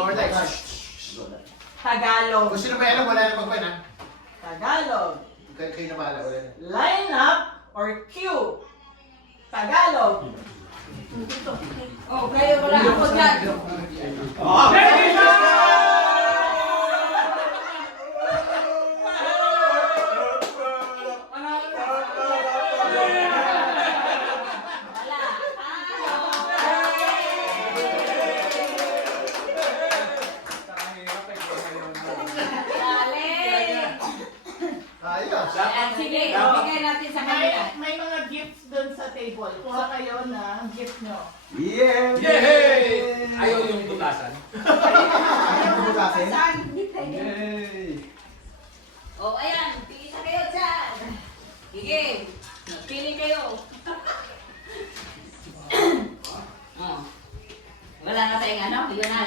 Lower tayo. Tagalog. Kung sino ba yan, wala na mag-point ha. Tagalog. Kayo na bahala. Wala na. Line up or queue. Tagalog. Oh, kayo wala ako dyan. Ayos. Sige, bigay natin sa kanila. May mga gifts doon sa table. Kuha kayo na gift nyo. Yeah! Yay! Ayaw yung tutasan. Yay! Oh, ayan, pili sa kayo dyan. Sige, pili kayo. Oh. Wala na tayong ano, yun na.